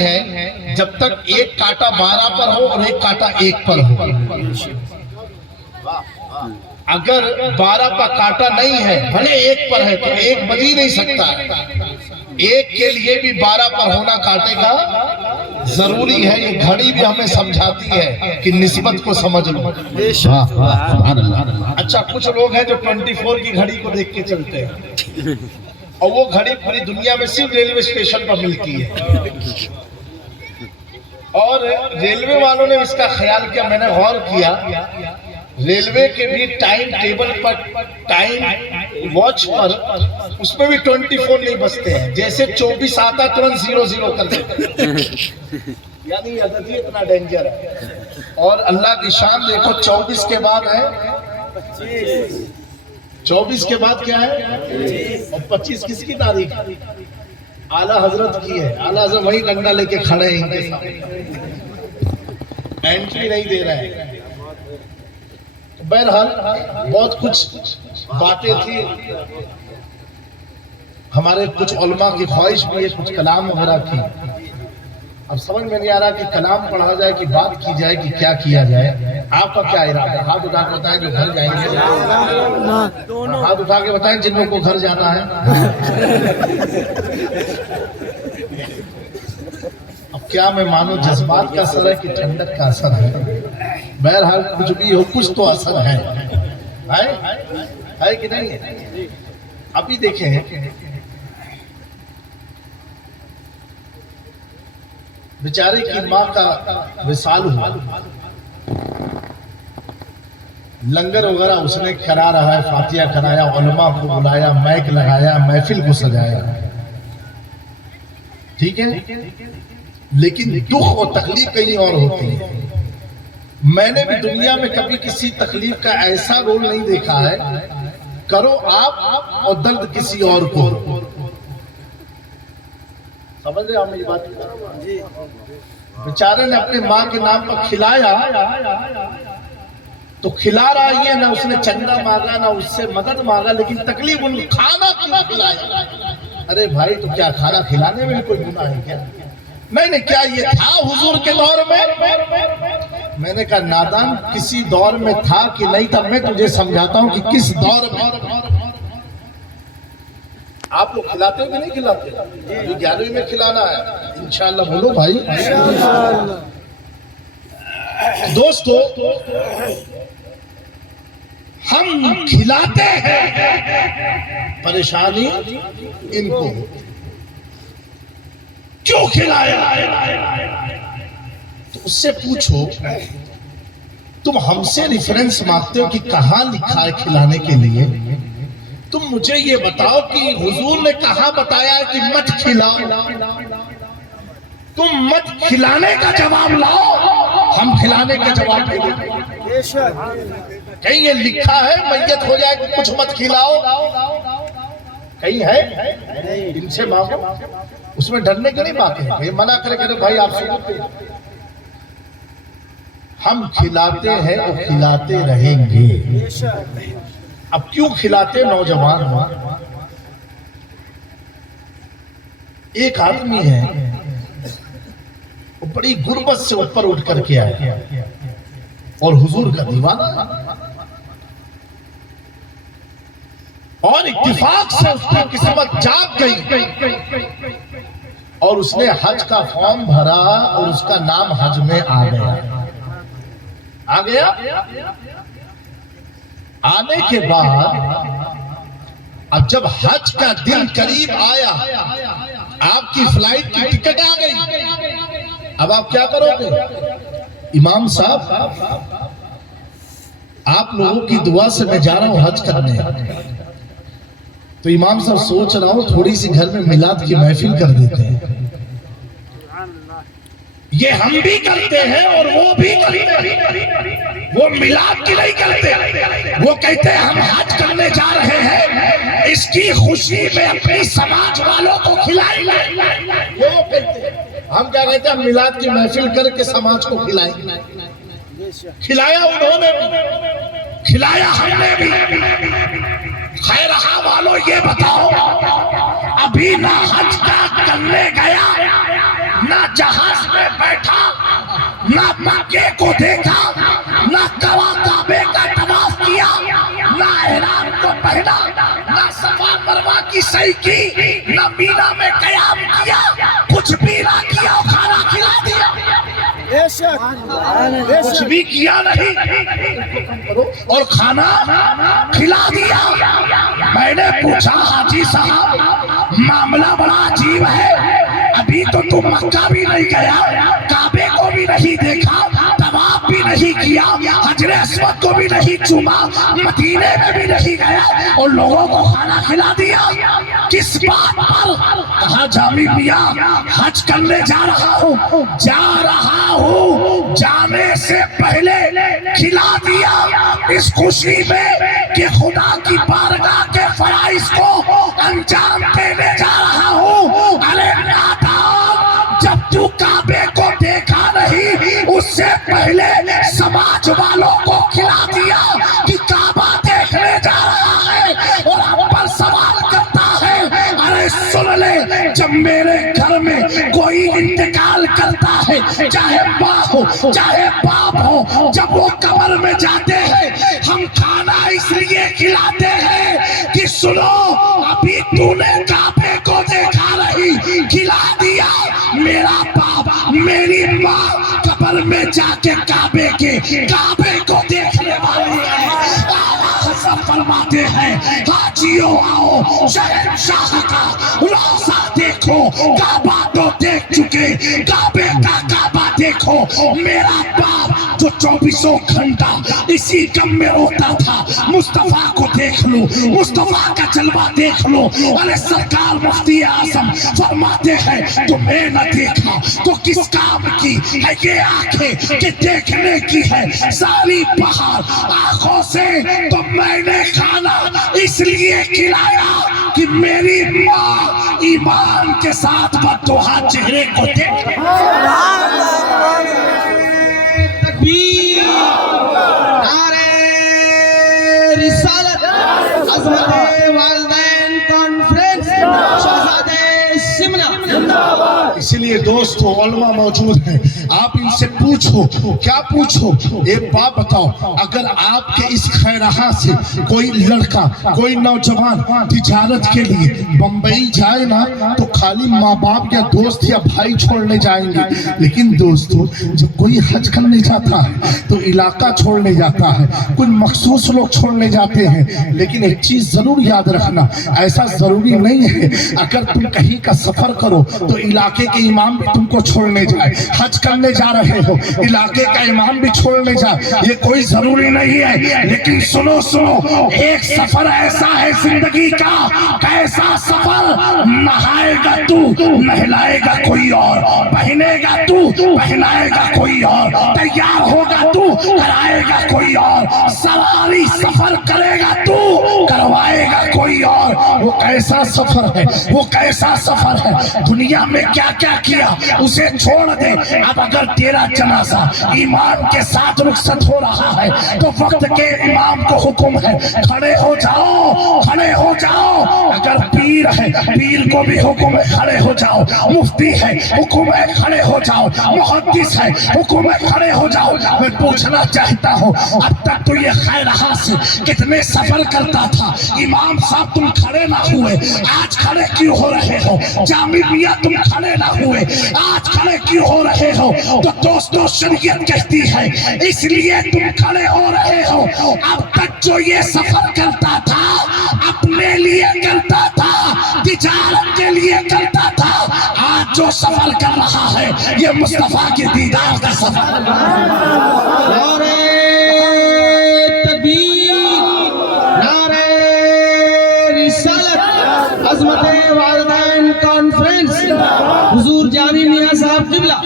ہے جب تک ایک کانٹا 12 پر ہو اور ایک کانٹا 1 پر ہو. اگر 12 پر کانٹا نہیں ہے بھلے 1 پر ہے تو 1 بج ہی نہیں سکتا. 1 کے لیے بھی 12 پر ہونا کانٹے کا ضروری ہے. یہ گھڑی بھی ہمیں سمجھاتی ہے کہ نسبت کو سمجھ لو. اچھا کچھ لوگ ہیں جو 24 کی گھڑی کو دیکھ کے چلتے ہیں اور وہ گھڑی پوری دنیا میں صرف ریلوے اسٹیشن پر ملتی ہے. اور ریلوے والوں نے اس کا خیال کیا, میں نے غور کیا, ریلوے کے بھی ٹائم ٹیبل پر ٹائم واچ پر اس میں بھی 24 نہیں بستے ہیں. جیسے 24 آتا ترنت 00 کر دیتے ہیں. یعنی عدد ہی اتنا ڈینجر ہے. اور اللہ کی شان دیکھو 24 کے بعد ہے 24 کے بعد کیا ہے اور 25 کس کی تاریخ؟ اعلیٰ حضرت کی ہے. اعلیٰ حضرت وہی ڈنڈا لے کے کھڑے ہیں ان کے سامنے, اینٹری نہیں دے رہے ہیں. بہرحال بہت کچھ باتیں تھی. ہمارے کچھ علماء کی خواہش بھی ہے کچھ کلام وغیرہ کی. اب سمجھ میں نہیں آ رہا کہ کلام پڑھا جائے کہ بات کی جائے کہ کیا کیا جائے. آپ کا کیا ارادہ ہے؟ ہاتھ اٹھا کے بتائیں جو گھر جائیں گے. ہاتھ اٹھا کے بتائیں جن لوگوں کو گھر جانا ہے. اب کیا میں مانو جذبات کا اثر ہے کہ ٹھنڈک کا اثر ہے؟ بہرحال کچھ بھی ہو کچھ تو اثر ہے کہ نہیں ہے؟ ابھی دیکھیں بیچارے کی ماں کا وصال ہوا, لنگر وغیرہ اس نے کرا رہا ہے, فاتحہ کرایا, علماء کو بلایا, مائک لگایا, محفل کو سجایا. ٹھیک ہے, لیکن دکھ اور تکلیف کہیں اور ہوتی ہے. میں نے بھی دنیا میں کبھی کسی تکلیف کا ایسا رول نہیں دیکھا ہے کرو آپ اور درد کسی اور کو. سمجھ رہے ہم یہ بات؟ بیچارے نے اپنے ماں کے نام پر کھلایا تو کھلا رہا ہے, نہ اس نے چندہ مانگا نہ اس سے مدد مانگا, لیکن تکلیف ان کھانا کیوں کھلایا؟ ارے بھائی تو کیا کھانا کھلانے میں کوئی گناہ ہے کیا؟ نہیں نہیں, کیا یہ تھا حضور کے دور میں؟ میں نے کہا نادان کسی دور میں تھا کہ نہیں تھا. میں تجھے سمجھاتا ہوں کہ کس دور میں. آپ لوگ کھلاتے ہو کہ نہیں کھلاتے؟ 11ویں میں کھلانا ہے انشاءاللہ. بولو بھائی. دوستو ہم کھلاتے ہیں, پریشانی ان کو کیوں کھلایا؟ تو اس سے پوچھو تم ہم سے ریفرنس مانگتے ہو کہ کہاں لکھا ہے کھلانے کے لیے. تم مجھے یہ بتاؤ کہ حضور نے کہاں بتایا ہے کہ مت کھلاؤ. تم مت کھلانے کا جواب لاؤ, ہم کھلانے کا جواب دیں. کہیں یہ لکھا ہے میت ہو جائے کہ کچھ مت کھلاؤ؟ کہیں ہے؟ ان سے مانگو. اس میں ڈرنے کے نہیں بات ہے, یہ منع کرے کہ بھائی آپ سے ہم کھلاتے ہیں اور کھلاتے رہیں گے. اب کیوں کھلاتے نوجوان ہو؟ ایک آدمی ہے وہ بڑی غربت سے اوپر اٹھ کر کے آیا اور حضور کا دیوانہ, اور اتفاق سے اس کی قسمت جاگ گئی اور اس نے حج کا فارم بھرا اور اس کا نام حج میں آ گیا. آنے کے بعد اب جب حج کا دن قریب آیا, آپ کی فلائٹ کی ٹکٹ آ گئی, اب آپ کیا کرو گے؟ امام صاحب آپ لوگوں کی دعا سے میں جا رہا ہوں حج کرنے. تو امام صاحب سوچ رہا ہوں تھوڑی سی گھر میں میلاد کی محفل کر دیتے ہیں. یہ ہم بھی کرتے ہیں اور وہ بھی کرتے ہیں. وہ میلاد کی نہیں کرتے, وہ کہتے ہیں ہم حج کرنے جا رہے ہیں, اس کی خوشی میں اپنی سماج والوں کو کھلائیں گے. وہ کہتے ہیں. ہم کیا کہتے ہیں؟ ہم میلاد کی محفل کر کے سماج کو کھلائیں گے. کھلایا انہوں نے بھی, کھلایا ہم نے بھی. خیر والوں یہ بتاؤ ابھی نہ حج کا کرنے گیا نہ جہاز میں بیٹھا، نہ مکے کو دیکھا، نہ کعبے کا طواف کیا، نہ احرام کو پہنا، نہ صفا مروہ کی سعی کی، نہ مینا میں قیام کیا، کچھ بھی نہ کیا، کھانا کھلا دیا، کچھ بھی کیا نہیں اور کھانا کھلا دیا۔ میں نے پوچھا حاجی صاحب معاملہ بڑا عجیب ہے، ابھی تو تم مکہ بھی نہیں گیا، کعبے کو بھی نہیں دیکھا، طواف بھی نہیں کیا، حجر اسود کو بھی نہیں چوما، مدینے میں بھی نہیں گیا اور لوگوں کو کھانا کھلا دیا، کس بات پر؟ کہا جامی میاں حج کرنے جا رہا ہوں، جا رہا ہوں، جانے سے پہلے کھلا دیا، اس خوشی میں کہ خدا کی بارگاہ کے فرائض کو انجام دینے جا رہا ہوں۔ ارے نادان، جب تو کعبے کو دیکھا نہیں، اس سے پہلے سماج والوں کو کھلا دیا کہ کعبہ دیکھنے جا رہا ہے اور ہم پر سوال کرتا ہے۔ ارے سن لے، جب میرے گھر میں کوئی انتقال کرتا ہے، چاہے ماں ہو چاہے باپ ہو، جب وہ قبر میں جاتے ہیں ہم کھانا اس لیے کھلاتے ہیں کہ سنو، ابھی تو نے کعبے کو دیکھا نہیں، کھلا دیا۔ میرا باپ میری ماں قبر میں جا کے کعبے کو دیکھنے والے ہیں۔ سب فرماتے ہیں حاجیوں آؤ شہنشاہ کا روضہ دیکھو، کعبہ تو دیکھ چکے، کعبے کا کعبہ دیکھو۔ میرا باپ جو 24 گھنٹہ اسی غم میں روتا تھا، مصطفیٰ کو دیکھ لو، مصطفیٰ کا جلوہ دیکھ لو۔ ارے سرکار مفتی اعظم فرماتے ہیں تمہیں نہ دیکھا تو کس کام کی ہے یہ آنکھیں کہ دیکھنے کی ہے ساری بہار آنکھوں سے، تو میں نے کھانا اس لیے کھلایا کہ میری ماں ایمان کے ساتھ بددعا چہرے کو دیکھے۔ تکبیر، نعرہ رسالت، عظمت والدین کانفرنس، شہزادے سمنا۔ اسی لیے دوستو علماء موجود ہیں، آپ ان سے پوچھو، کیا پوچھو؟ ایک بات بتاؤ، اگر آپ کے اس خیرہاں سے کوئی لڑکا کوئی نوجوان تجارت کے لیے بمبئی جائے نا تو خالی ماں باپ یا دوست یا بھائی چھوڑنے جائیں گے، لیکن دوستو جب کوئی حج کرنے جاتا ہے تو علاقہ چھوڑنے جاتا ہے، کچھ مخصوص لوگ چھوڑنے جاتے ہیں، لیکن ایک چیز ضرور یاد رکھنا، ایسا ضروری نہیں ہے اگر تم کہیں کا سفر کرو تو علاقے کے امام بھی تم کو چھوڑنے جائے، حج کرنے جا رہے ہو علاقے کا امام بھی چھوڑنے جائے، یہ کوئی ضروری نہیں ہے، لیکن سنو ایک سفر ایسا ہے زندگی کا، کیسا سفر؟ نہائے گا تو نہلائے گا کوئی اور، پہنے گا تو پہنائے گا کوئی اور، تیار ہوگا تو کرائے گا کوئی اور، سواری سفر کرے گا تو کروائے گا کوئی اور۔ وہ کیسا سفر ہے، وہ کیسا سفر ہے؟ دنیا میں کیا کیا کیا اسے چھوڑ دے، اب اگر تیرا جنازہ ایمان کے ساتھ رخصت ہو رہا ہے تو وقت کے امام کو حکم ہے کھڑے ہو جاؤ، کھڑے ہو جاؤ۔ اگر پیر ہے پیر کو بھی حکم ہے کھڑے ہو جاؤ، مفتی ہے حکم ہے کھڑے ہو جاؤ، محدث ہے حکم ہے کھڑے ہو جاؤ۔ میں پوچھنا چاہتا ہوں اب تک تو یہ خیرہاں سے کتنے سفر کرتا تھا، امام صاحب تم کھڑے نہ ہوئے، آج کھڑے کیوں ہو رہے ہو؟ جامی میاں تم کھڑے نہ ہوئے، آج کھڑے کیوں ہو رہے ہو؟ تو دوستو شریعت کہتی ہے اس لیے تم کھڑے ہو رہے ہو، اب تک جو یہ سفر کرتا تھا اپنے لیے کرتا تھا، تجارت کے لیے کرتا تھا، آج جو سفر کر رہا ہے یہ مصطفیٰ کے دیدار کا سفر ہے۔ نعرہ تکبیر، نعرہ رسالت، عظمت والدین کانفرنس، حضور جامی میاں صاحب قبلہ۔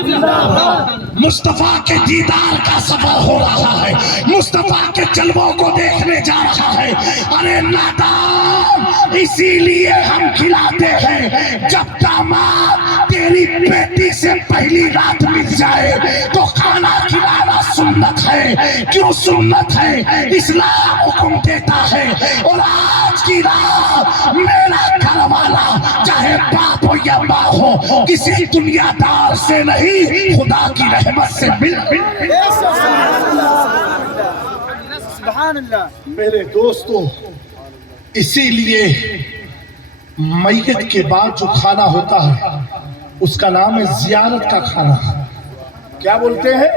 مصطفیٰ کے دیدار کا سفر ہو رہا ہے، مصطفیٰ کے جلووں کو دیکھنے جا رہا ہے۔ ارے نادان، اسی لیے ہم کھلاتے ہیں، جب داماد تیری بیٹی سے پہلی رات مل جائے تو کھانا کھلانا سنت ہے۔ کیوں سنت ہے؟ اسلام حکم دیتا ہے، اور آج کی رات میرا گھر والا چاہے باپ ہو یا ماں ہو، کسی دنیا دار سے نہیں، خدا کی رحمت سے مل۔ سبحان اللہ۔ میرے دوستو، اسی لیے میت کے بعد جو کھانا ہوتا ہے اس کا نام ہے زیارت کا کھانا۔ کیا بولتے ہیں؟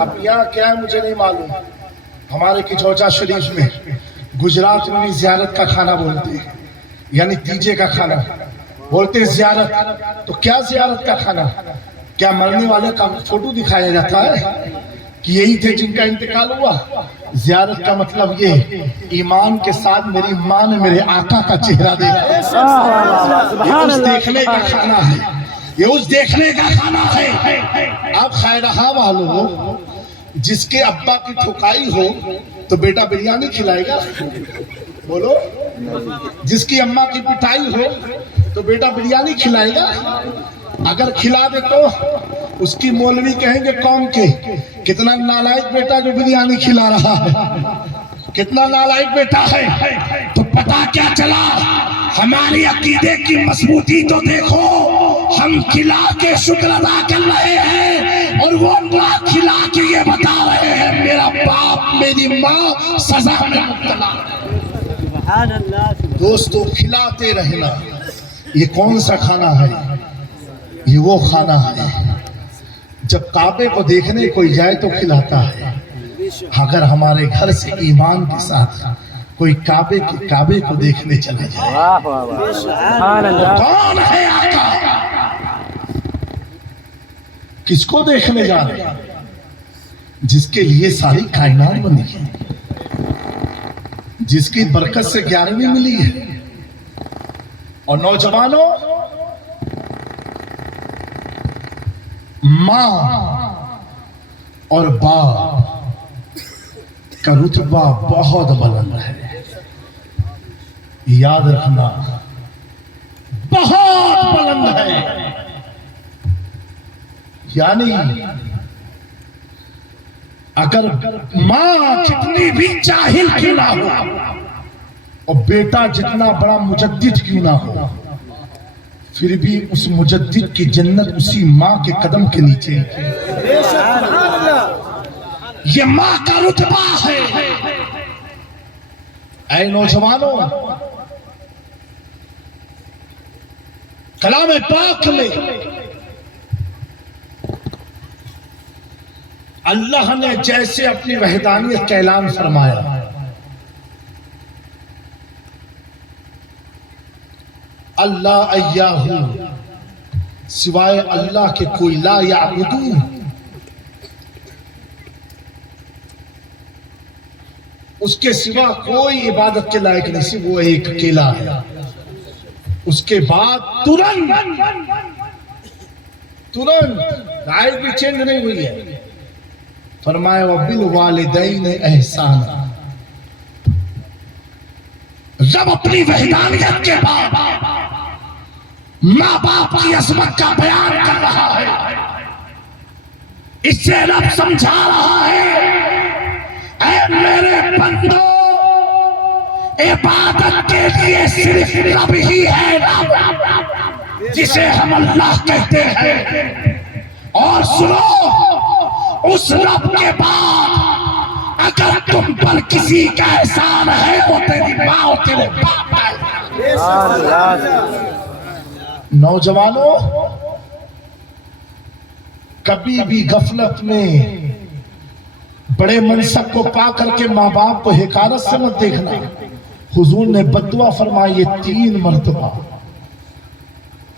اب یہاں کیا ہے مجھے نہیں معلوم، ہمارے کچوچا شریف میں گجرات میں بھی زیارت کا کھانا بولتے ہیں، یعنی تیجے کا کھانا بولتے ہیں زیارت۔ تو کیا زیارت کا کھانا؟ کیا مرنے والے کا فوٹو دکھایا جاتا ہے کہ یہی تھے جن کا انتقال ہوا؟ زیارت کا مطلب یہ ایمان کے ساتھ میری ماں نے میرے آقا کا چہرہ دیکھا، یہ اس دیکھنے کا کھانا ہے، یہ اس دیکھنے کا کھانا ہے۔ آپ خیرہاں والوں ہو، جس کے ابا کی ٹھکائی ہو تو بیٹا بریانی کھلائے گا؟ بولو۔ جس کی اماں کی پٹائی ہو تو بیٹا بریانی کھلائے گا؟ اگر کھلا دے تو اس کی مولوی کہیں گے قوم کے کتنا نالائق بیٹا جو بریانی کھلا رہا ہے، کتنا نالائق بیٹا ہے۔ تو پتا کیا چلا؟ ہماری عقیدے کی مضبوطی تو دیکھو، ہم کھلا کے شکر ادا کر رہے ہیں اور وہ اللہ کھلا کے یہ بتا رہے ہیں میرا باپ میری ماں سزا میں مبتلا۔ سبحان اللہ۔ دوستو، کھلاتے رہنا، یہ کون سا کھانا ہے؟ یہ وہ کھانا ہے جب کعبے کو دیکھنے کوئی جائے تو کھلاتا ہے۔ اگر ہمارے گھر سے ایمان کے ساتھ کوئی کعبے کو دیکھنے چلے جائے، واہ واہ واہ، سبحان اللہ۔ کون ہے آقا؟ کس کو دیکھنے جا رہے ہیں؟ جس کے لیے ساری کائنات بنی ہے، جس کی برکت سے 11ویں ملی ہے۔ اور نوجوانوں، ماں اور باپ کا رتبہ بہت بلند ہے، یاد رکھنا، بہت بلند ہے۔ یعنی اگر ماں جتنی بھی جاہل کیوں نہ ہو اور بیٹا جتنا بڑا مجدد کیوں نہ ہو، پھر بھی اس مجدد کی جنت اسی ماں کے قدم کے نیچے ہے۔ یہ ماں کا رتبہ ہے۔ اے نوجوانوں، کلام پاک میں اللہ نے جیسے اپنی وحدانیت کا اعلان فرمایا، اللہ ایاہو، سوائے اللہ کے کوئی لا یعبدون، اس کے سوا کوئی عبادت کے لائق نہیں، صرف وہ ایک اکیلا ہے۔ اس کے بعد ترنت رائٹ بھی چینج نہیں ہوئی ہے، فرمایا وَبِالْوَالِدَيْنِ احسانا۔ رب اپنی وحدانیت کے بعد ماں باپ کی عظمت کا بیان کر رہا ہے۔ اس سے رب سمجھا رہا ہے، اے میرے بندو، عبادت کے لیے صرف رب ہی ہے، رب جسے ہم اللہ کہتے ہیں۔ اور سنو، اس رب کے بعد اگر تم پر کسی کا احسان ہے وہ تیری ماں اور تیرے باپ ہے۔ نوجوانوں، کبھی بھی غفلت میں بڑے منصب کو پا کر کے ماں باپ کو حقارت سے مت دیکھنا۔ حضور نے بددعا فرمائی، یہ 3 مرتبہ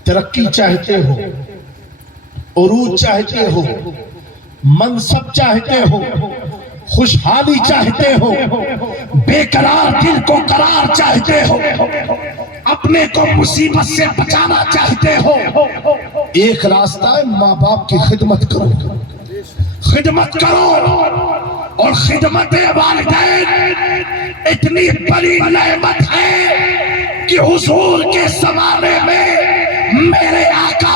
ترقی چاہتے ہو، عروج چاہتے ہو، منصب چاہتے ہو، خوشحالی چاہتے ہو، بے قرار دل کو قرار چاہتے ہو، اپنے کو مصیبت سے بچانا چاہتے ہو، ایک راستہ ہے، ماں باپ کی خدمت کرو، خدمت کرو۔ اور خدمت والدین اتنی بڑی نعمت ہے کہ حضور کے زمانے میں میرے آقا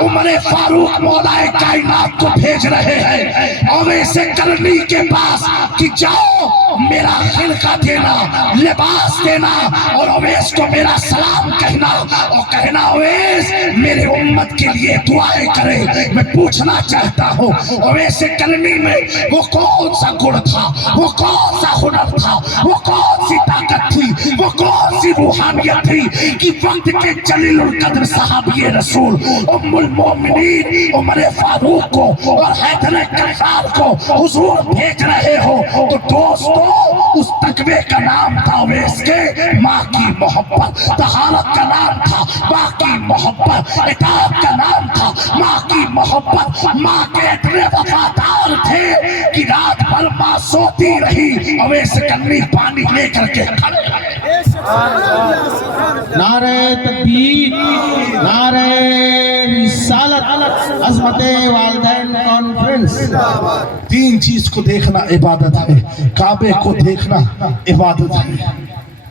عمر فاروق مولا کائنات کو بھیج رہے ہیں اویس قرنی کے پاس کہ جاؤ میرا خلقہ دینا، لباس دینا، اور اویس کو میرا سلام کہنا اور کہنا اویس میرے امت کے لیے دعائیں کرے۔ میں پوچھنا چاہتا ہوں اویس کرنی میں وہ کون سا گڑ تھا، وہ کون سا ہنر تھا، وہ کون سی طاقت تھی، وہ کون سی روحانیت تھی کہ وقت کے جلیل القدر صحابی رسول ام المومنین عمر فاروق کو اور حیدر کرار کو حضور بھیج رہے ہو؟ تو دوستو اس تقوی کا نام تھا اویس کے ماں کی محبت، طہارت کا نام تھا ماں کی محبت، اطاعت کا نام تھا ماں کی محبت۔ ماں کے اتنے وفادار تھے کہ رات بھر ماں سوتی رہی، اویس کرنی پانی لے کر کے کھڑے رہے۔ نعرہ تکبیر، نعرہ رسالت، عظمت والدین کانفرنس۔ تین چیز کو دیکھنا عبادت ہے، کعبے کو دیکھنا عبادت ہے۔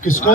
کس کو؟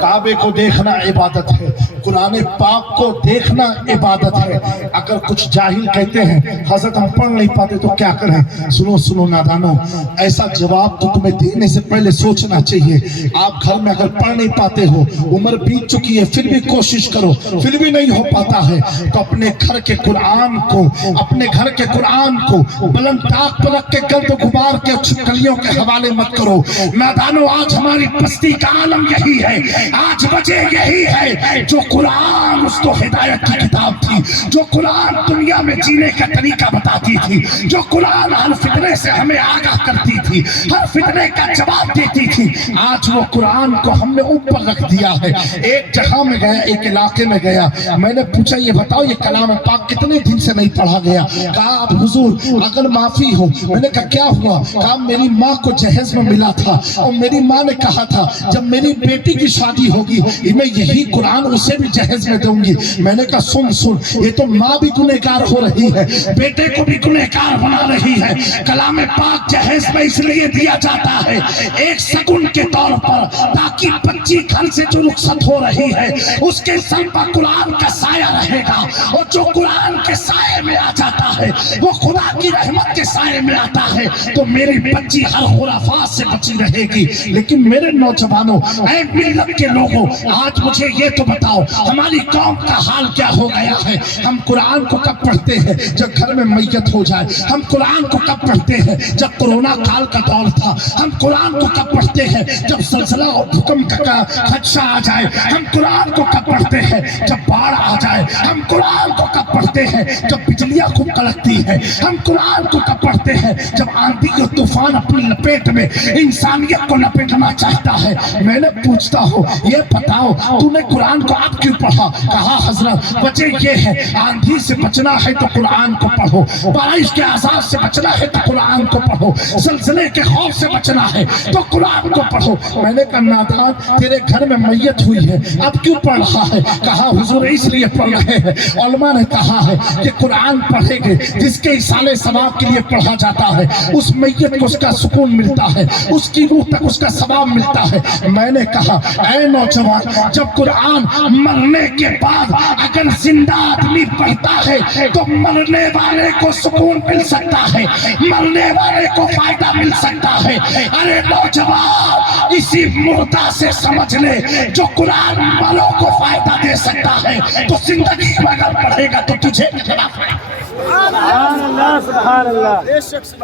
کعبے کو دیکھنا عبادت ہے، قرآن پاک کو دیکھنا عبادت ہے۔ اگر کچھ جاہل کہتے ہیں حضرت ہم پڑھ نہیں پاتے تو کیا کریں؟ سنو نادانو، ایسا جواب تو تمہیں دینے سے پہلے سوچنا چاہیے۔ آپ گھر میں اگر پڑھ نہیں پاتے ہو، عمر بیت چکی ہے، پھر بھی کوشش کرو، پھر بھی نہیں ہو پاتا ہے تو اپنے گھر کے قرآن کو، اپنے گھر کے قرآن کو بلند طاق پر رکھ کے گرد و غبار کے چھپکلیوں کے حوالے مت کرو۔ نادانو، آج ہماری بستی کا عالم یہی ہے، آج وجہ یہی ہے۔ جو قرآن اس کو ہدایت کی کتاب تھی، جو قرآن دنیا میں جینے کا طریقہ بتاتی تھی، جو قرآن ہر فتنے سے ہمیں آگاہ کرتی تھی، ہر فتنے کا جواب دیتی تھی، آج وہ قرآن کو ہم نے اوپر رکھ دیا ہے۔ ایک جگہ میں گیا، ایک علاقے میں گیا، میں نے پوچھا یہ بتاؤ یہ کلام پاک کتنے دن سے نہیں پڑھا گیا؟ کہا آپ حضور اگر معافی ہو۔ میں نے کہا کیا ہوا؟ کہا میری ماں کو جہیز میں ملا تھا اور میری ماں نے کہا تھا جب میری بیٹی کی شادی ہوگی میں یہی قرآن اسے بھی جہیز میں دوں گی۔ میں نے کہا سن یہ تو ماں بھی گنہگار ہو رہی ہے، بیٹے کو بھی گنہگار بنا رہی ہے۔ کلام پاک جہیز میں اس لیے دیا جاتا ہے ایک سکون کے طور پر، تاکہ بچی گھر سے جو رخصت ہو رہی ہے اس کے سر پر قرآن کا سایہ رہے گا، اور جو قرآن کے سائے میں آ جاتا ہے وہ خدا کی رحمت کے سائے میں آتا ہے، تو میری بچی ہر خرافات سے بچی رہے گی۔ لیکن میرے نوجوانوں، اے ملت کے لوگوں، آج مجھے یہ تو بتاؤ ہماری قوم کا حال کیا ہو گیا ہے؟ ہم قرآن کو کب پڑھتے ہیں؟ جب گھر میں میت ہو جائے۔ ہم قرآن کو کب پڑھتے ہیں؟ جب کرونا کال کا دور تھا۔ ہم قرآن کو کب پڑھتے ہیں؟ جب زلزلہ اور بھوکمپ کا خدشہ آ جائے۔ ہم قرآن کو کب پڑھتے ہیں؟ جب باڑھ آ جائے۔ ہم قرآن کو کب پڑھتے ہیں؟ جب بجلیاں خوب کڑکتی ہے۔ ہم قرآن کو کب پڑھتے ہیں؟ جب آندھی اور طوفان اپنی لپیٹ میں انسانیت کو لپیٹنا چاہتا ہے۔ میں نے پوچھتا ہوں یہ بتاؤ تو نے قرآن کو اب کیوں پڑھا؟ کہا حضرت وجہ یہ ہے آندھی سے بچنا ہے تو قرآن کو پڑھو، بارش کے عذاب سے بچنا ہے تو قرآن کو پڑھو، زلزلے کے خوف سے بچنا ہے تو قرآن کو پڑھو۔ میں نے کہا نادان تیرے گھر میں میت ہوئی ہے اب کیوں پڑھ رہا ہے؟ کہا حضور اس لیے پڑھ رہے ہیں، علماء نے کہا ہے کہ قرآن پڑھے گے جس کے اصالے ثواب کے لیے پڑھا جاتا ہے اس میت کو اس کا سکون ملتا ہے، اس کی روح تک اس کا ثواب ملتا ہے۔ میں نے کہا اے نوجوان جب قرآن مرنے کے بعد اگر زندہ آدمی پڑھتا ہے تو مرنے والے کو سکون مل سکتا ہے، مرنے والے کو فائدہ مل سکتا ہے۔ ارے نوجوان اسی مردہ سے سمجھ لے جو قرآن والوں کو فائدہ دے سکتا ہے تو زندگی میں اگر پڑھے گا تو تجھے کیا فائدہ؟ سبحان اللہ، سبحان اللہ،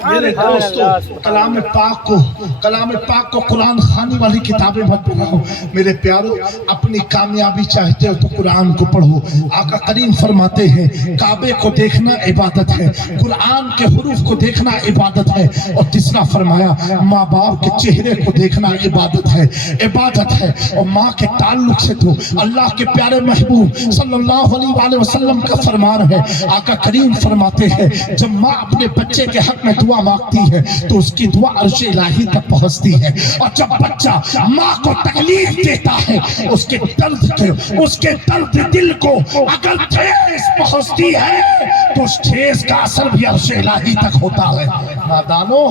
میرے دوستو کلام پاک کو قرآن خوانی والی کتابیں مت پڑھو۔ میرے پیارو اپنی کامیابی چاہتے ہو تو قرآن کو پڑھو۔ آقا کریم فرماتے ہیں کعبے کو دیکھنا عبادت ہے، قرآن کے حروف کو دیکھنا عبادت ہے، اور تیسرا فرمایا ماں باپ کے چہرے کو دیکھنا عبادت ہے۔ اور ماں کے تعلق سے تو اللہ کے پیارے محبوب صلی اللہ علیہ وسلم کا فرمان ہے۔ آقا کریم فرماتے ہیں جب ماں اپنے بچے کے حق میں دعا مانگتی ہے تو اس کی دعا عرش الہی تک پہنچتی ہے، اور جب بچہ ماں کو تکلیف دیتا ہے اس کے درد دل کو اگر ٹھیس پہنچتی ہے تو اس ٹھیس کا اثر بھی عرش الہی تک ہوتا ہے۔ نادانو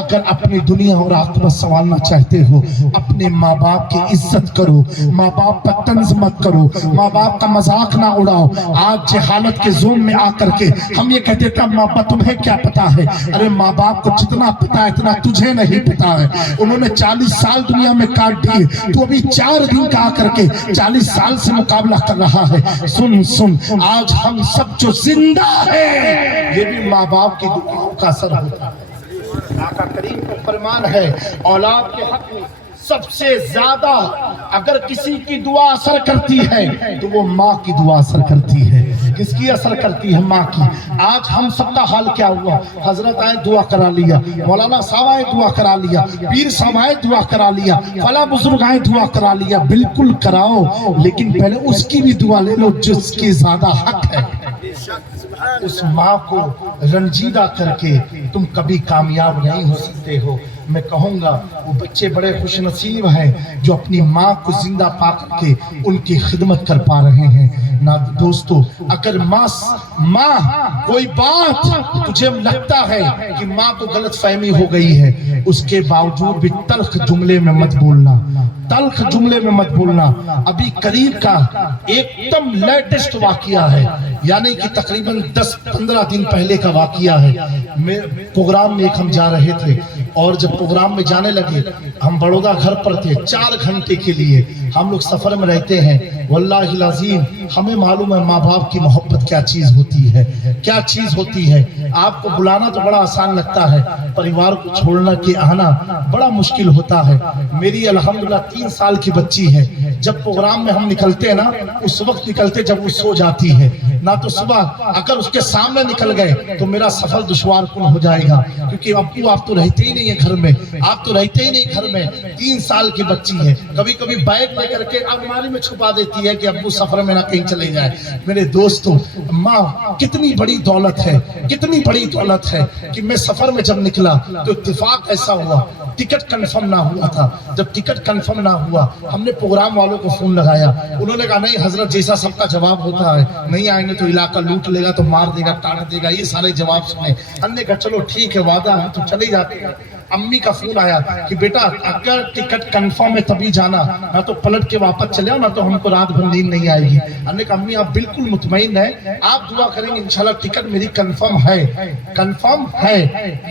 اگر اپنی دنیا اور آخرت سنوارنا چاہتے ہو اپنے ماں باپ کی عزت کرو، ماں باپ پر طنز مت کرو، ماں باپ کا مذاق نہ اڑاؤ۔ آج جہالت کے زون میں آ کر کے ہم یہ کہتے تھے ماں باپ تمہیں کیا پتا ہے؟ ارے ماں باپ کو جتنا پتا ہے اتنا تجھے نہیں پتا ہے۔ انہوں نے 40 سال دنیا میں کاٹ دیے، تو ابھی 4 دن کا آ کر کے 40 سال سے مقابلہ کر رہا ہے۔ سن آج ہم سب جو زندہ ہیں یہ بھی ماں باپ کی دعاؤں کا اثر ہوتا ہے۔ آقا کریم کا فرمان ہے اولاد کے حق میں سب سے زیادہ اگر کسی کی دعا اثر کرتی ہے تو وہ ماں کی دعا اثر کرتی ہے۔ کس کی اثر کرتی ہے؟ ماں کی۔ آج ہم سب کا حال کیا ہوا؟ حضرت آئے دعا کرا لیا، مولانا صاحب آئے دعا کرا لیا، پیر صاحب آئے دعا کرا لیا، فلاں بزرگ آئے دعا کرا لیا۔ بالکل کراؤ، لیکن پہلے اس کی بھی دعا لے لو جس کی زیادہ حق ہے۔ اس ماں کو رنجیدہ کر کے تم کبھی کامیاب نہیں ہو سکتے ہو۔ میں کہوں گا وہ بچے بڑے خوش نصیب ہیں جو اپنی ماں کو زندہ پا کر کے ان کی خدمت کر پا رہے ہیں۔ دوستو اگر ماں کوئی بات تجھے لگتا ہے کہ ماں کو غلط فہمی ہو گئی ہے، اس کے باوجود بھی تلخ جملے میں مت بولنا، تلخ جملے میں مت بولنا۔ ابھی قریب کا ایک دم لیٹسٹ واقعہ ہے، یعنی کہ تقریباً 10-15 دن پہلے کا واقعہ ہے۔ پروگرام میں ہم جا رہے تھے اور جب پروگرام میں جانے لگے ہم بڑودہ گھر پر تھے 4 گھنٹے کے لیے۔ ہم لوگ سفر میں رہتے ہیں، واللہ العظیم ہمیں معلوم ہے ماں باپ کی محبت کیا چیز ہوتی ہے، کیا چیز ہوتی ہے۔ آپ کو بلانا تو بڑا آسان لگتا ہے، پریوار کو چھوڑنا کہ آنا بڑا مشکل ہوتا ہے۔ میری الحمدللہ 3 سال کی بچی ہے، جب پروگرام میں ہم نکلتے ہیں نا اس وقت نکلتے جب وہ سو جاتی ہے، نہ تو صبح اگر اس کے سامنے نکل گئے تو میرا سفر دشوار کن ہو جائے گا، کیونکہ ابو آپ تو رہتے ہی نہیں ہیں گھر میں، آپ تو رہتے ہی نہیں گھر میں۔ 3 سال کی بچی ہے، کبھی کبھی بیگ لے کر کے الماری میں چھپا دیتی ہے کہ ابو سفر میں نہ کہیں چلے جائے۔ میرے دوستوں ماں کتنی بڑی دولت ہے، کتنی بڑی دولت ہے کہ میں سفر میں جب نکلا تو اتفاق ایسا ہوا ٹکٹ کنفرم نہ ہوا تھا۔ جب ٹکٹ کنفرم نہ ہوا ہم نے پروگرام والوں کو فون لگایا، انہوں نے کہا نہیں حضرت جیسا سب کا جواب ہوتا ہے، نہیں آئیں گے تو علاقہ لوٹ لے گا، تو مار دے گا، ٹاڑ دے گا، یہ سارے جواب سنے۔ ہم نے کہا چلو ٹھیک ہے وعدہ ہے تو چلے جاتے ہیں۔ امی کا فون آیا کہ بیٹا اگر ٹکٹ کنفرم ہے تبھی جانا، نہ تو پلٹ کے واپس چلے نہ تو ہم کو رات بھر نیند نہیں آئے گی۔ ہم نے کہا امی آپ بالکل مطمئن ہیں، آپ دعا کریں گے انشاءاللہ ٹکٹ میری کنفرم ہے، کنفرم ہے۔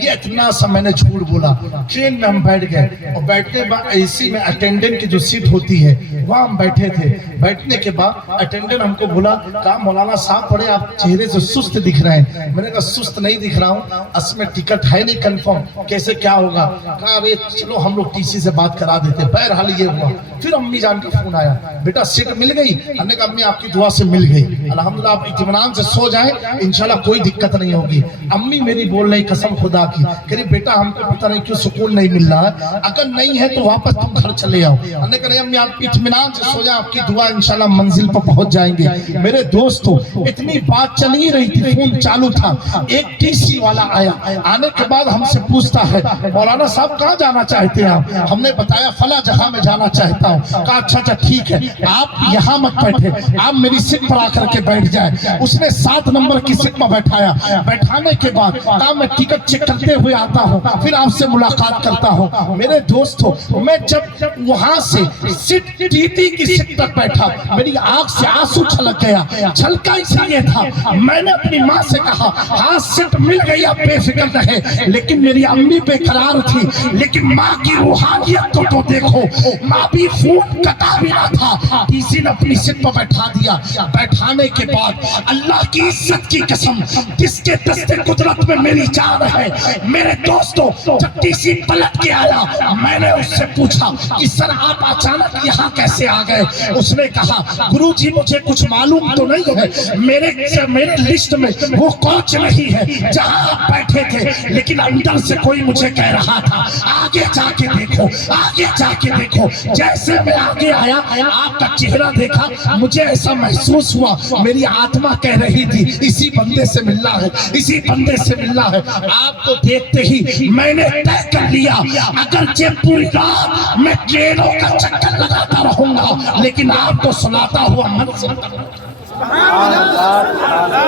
یہ اتنا سا میں نے جھوٹ بولا۔ ٹرین میں ہم بیٹھ گئے اور بیٹھنے بعد اے سی میں اٹینڈنٹ کی جو سیٹ ہوتی ہے وہاں ہم بیٹھے تھے۔ بیٹھنے کے بعد اٹینڈنٹ ہم کو بولا کہا مولانا صاحب بڑے آپ چہرے سے سست دکھ رہے ہیں۔ میں نے کہا سست نہیں دکھ رہا ہوں، اس میں ٹکٹ ہے نہیں کنفرم، کیسے کیا ہوگا؟ کہا ارے چلو ہم لوگ ٹی سی سے بات کرا دیتے۔ بہرحال یہ ہوا، پھر امی جان کا فون آیا بیٹا سیٹ مل گئی؟ ہم نے کہا امی آپ کی دعا سے مل گئی، الحمدللہ آپ اطمینان سے سو جائیں انشاءاللہ کوئی دقت نہیں ہوگی۔ امی میری بول رہی قسم خدا کی کہ بیٹا ہم کو پتہ نہیں کیوں سکون نہیں مل رہا ہے، اگر نہیں ہے تو واپس تم گھر چلے آؤ۔ ہم نے کہا امی آپ اطمینان سے سو جائیں، آپ کی دعا انشاءاللہ منزل پر پہنچ جائیں گے۔ میرے دوستو اتنی بات چل ہی رہی تھی، فون چالو تھا، ایک ٹی سی والا آیا، آنے کے بعد ہم سے پوچھتا ہے مولانا صاحب کہاں جانا چاہتے ہیں آپ؟ ہم نے بتایا فلاں جگہ میں جانا چاہتا ہوں۔ کہا اچھا ٹھیک ہے آپ یہاں مت بیٹھے، آپ میری سیٹ پر آ کر کے بیٹھ جائیں۔ اس نے 7 نمبر کی سیٹ پر بیٹھایا، بیٹھانے کے بعد کہا میں ٹکٹ چیک کرتے ہوئے آتا ہوں پھر آپ سے ملاقات کرتا ہوں۔ میرے دوستو میں جب وہاں سے سیٹ ٹی کی سیٹ پر بیٹھا میری آنکھ سے آنسو چھلک گیا۔ چھلکا اس لیے تھا میں نے اپنی ماں سے کہا ہاں سیٹ مل گئی آپ بے فکر رہے، لیکن میری امی بے قرار تھی، لیکن ماں کی روحانیت کو تو دیکھو، ماں بھی خون کٹا بھی نہ تھا، ٹی سی نے اپنی سیٹ پر بیٹھا دیا۔ بیٹھانے کے بعد اللہ کی عزت کی قسم جس کے دست قدرت میں میری جان ہے، میرے دوستو جب ٹی سی پلٹ کے آیا میں نے اس سے پوچھا کہ سر آپ اچانک یہاں کیسے آ گئے؟ اس نے کہا گرو جی مجھے کچھ معلوم تو نہیں ہے، میرے لسٹ میں وہ کوچ نہیں ہے جہاں آپ بیٹھے تھے، لیکن اندر سے کوئی مجھے کہہ رہا تھا آگے جا کے دیکھو، آگے جا کے دیکھو۔ جیسے میں آگے آیا آپ کا چہرہ دیکھا مجھے ایسا محسوس ہوا میری آتما کہہ رہی تھی اسی بندے سے ملنا ہے، اسی بندے سے ملنا ہے۔ آپ کو دیکھتے ہی میں نے طے کر لیا اگرچہ پوری رات میں ٹرینوں کا چکر لگاتا رہوں گا لیکن آپ کو سناتا ہوا منزل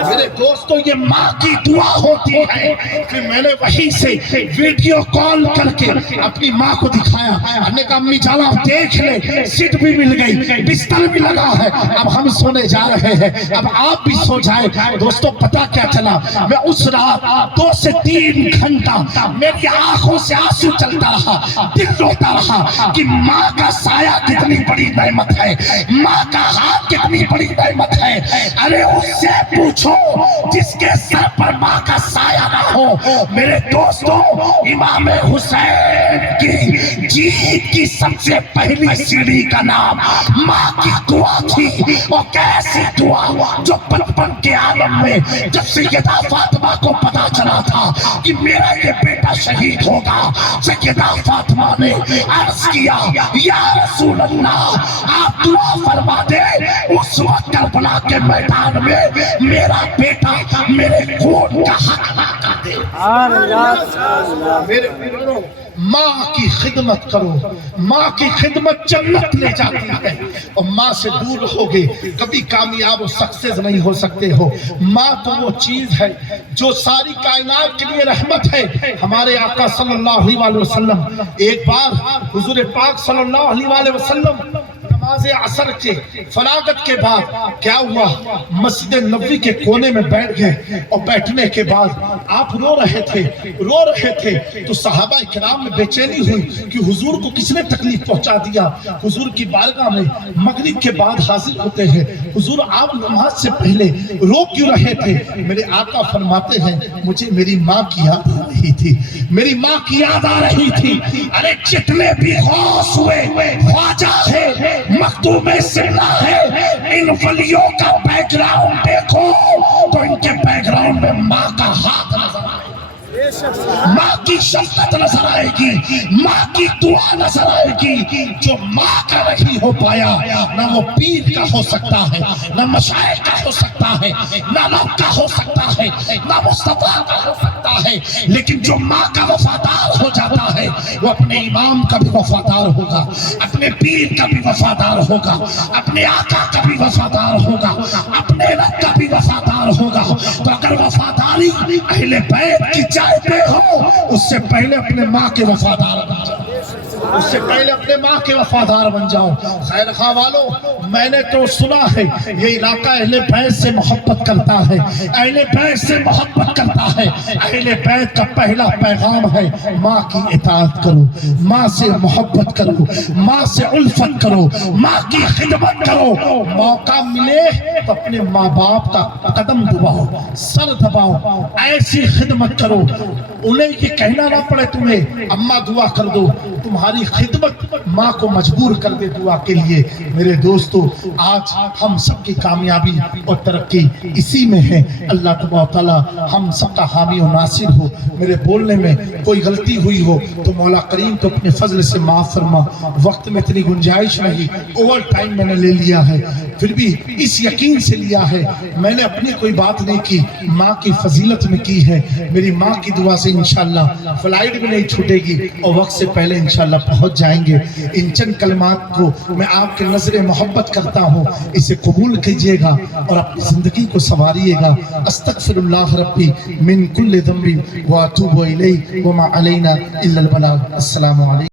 میرے دوستوں یہ ماں کی دعا ہوتی ہے کہ میں نے وہیں سے ویڈیو کال کر کے اپنی ماں کو دکھایا، ہم نے کہا امی جان آپ دیکھ لیں، سیٹ بھی مل گئی، بستر بھی لگا ہے، اب ہم سونے جا رہے ہیں، اب آپ بھی سو جائیں۔ دوستوں پتہ کیا چلا، میں اس رات 2 سے 3 گھنٹہ میری آنکھوں سے آنسو چلتا رہا، دل روتا رہا کہ ماں کا سایہ کتنی بڑی نعمت ہے، ماں کا ہاتھ کتنی بڑی نعمت ہے۔ ارے اس سے پوچھو جس کے سر پر ماں کا سایہ نہ ہو۔ میرے دوستوں امام حسین کی جیت کی سب سے پہلی سیڑھی کا نام ماں کی دعا تھی، اور کیسی دعا جو بچپن کے عالم میں جب سیدہ فاطمہ کو پتا چلا تھا کہ میرا یہ بیٹا شہید ہوگا، سیدہ فاطمہ نے عرض کیا یا رسول اللہ آپ دعا فرما دے اس وقت کربلا کے میدان میں میرا بیٹا میرے خون کا حق ادا کر دے۔ میرے پیارو ماں کی خدمت کرو، ماں کی خدمت جنت لے جاتی ہے، اور ماں سے دور رہوگے کبھی کامیاب و سکسیس نہیں ہو سکتے ہو۔ ماں تو وہ چیز ہے جو ساری کائنات کے لیے رحمت ہے۔ ہمارے آقا صلی اللہ علیہ وسلم ایک بار حضور پاک صلی اللہ علیہ وسلم نماز عصر کے فراغت کے بعد کیا ہوا، مسجد نبوی کے کونے میں بیٹھ گئے، اور بیٹھنے کے بعد آپ رو رہے تھے تو صحابہ کرام میں بے چینی ہوئی کہ حضور کو کس نے تکلیف پہنچا دیا۔ حضور کی بارگاہ میں مغرب کے بعد حاضر ہوتے ہیں، حضور آپ نماز سے پہلے رو کیوں رہے تھے؟ میرے آقا فرماتے ہیں مجھے میری ماں کی یاد آ رہی تھی، میری ماں کی یاد آ رہی تھی۔ ارے جتنے بھی غوث ہوئے خواجہ ہے، مخدوم سرنا ہے، ان ولیوں کا بیک گراؤنڈ دیکھو تو ان کے بیک گراؤنڈ میں ماں کا ہاتھ نظر آئے، ماں کی شفقت نظر آئے گی، ماں کی دعا نظر آئے گی۔ جو ماں کا نہیں ہو پایا نہ وہ پیر کا ہو سکتا ہے، نہ مشائخ کا ہو سکتا ہے، نہ رب کا ہو سکتا ہے، نہ مصطفیٰ کا ہو سکتا ہے، لیکن جو ماں کا وفادار ہو جاتا ہے وہ اپنے امام کا بھی وفادار ہوگا، اپنے پیر کا بھی وفادار ہوگا، اپنے آقا کا بھی وفادار ہوگا، اپنے رب کا بھی وفادار ہوگا۔ تو اگر وفاداری اہل بیت کی چاہتے ہو اس سے پہلے اپنے ماں کے وفادار بن جاؤ، اس سے پہلے اپنے ماں کے وفادار بن جاؤ۔ خیر خواہ والو میں نے تو سنا ہے یہ علاقہ اہل بیت سے محبت کرتا ہے، اہل بیت سے محبت کرتا ہے۔ اہل بیت کا پہلا پیغام ہے ماں کی اطاعت کرو، ماں سے محبت کرو، ماں سے الفت کرو، ماں کی خدمت کرو۔ موقع ملے تو اپنے ماں باپ کا قدم دباؤ، سر دباؤ، ایسی خدمت کرو انہیں یہ کہنا نہ پڑے تمہیں اماں دعا کر دو، تمہاری خدمت ماں کو مجبور کر دے دعا کے لیے۔ میرے دوستو آج ہم سب کی کامیابی اور ترقی اسی میں ہے۔ اللہ تبارک و تعالی ہم سب کا حامی و ناصر ہو۔ میرے بولنے میں کوئی غلطی ہوئی ہو تو مولا کریم تو اپنے فضل سے معاف فرما، وقت میں اتنی گنجائش نہیں، اوور ٹائم میں نے لے لیا ہے، پھر بھی اس یقین سے لیا ہے میں نے اپنی کوئی بات نہیں کی، ماں کی فضیلت میں کی ہے۔ میری ماں کی دعا سے انشاءاللہ فلائٹ بھی نہیں چھوٹے گی اور وقت سے پہلے انشاءاللہ پہنچ جائیں گے۔ ان چند کلمات کو میں آپ کے نظر محبت کرتا ہوں، اسے قبول کیجئے گا اور اپنی زندگی کو سنواریے گا۔ استغفر اللہ ربی من کل ذنب واتوب الیہ وما علینا الا البلاغ۔ السلام علیکم۔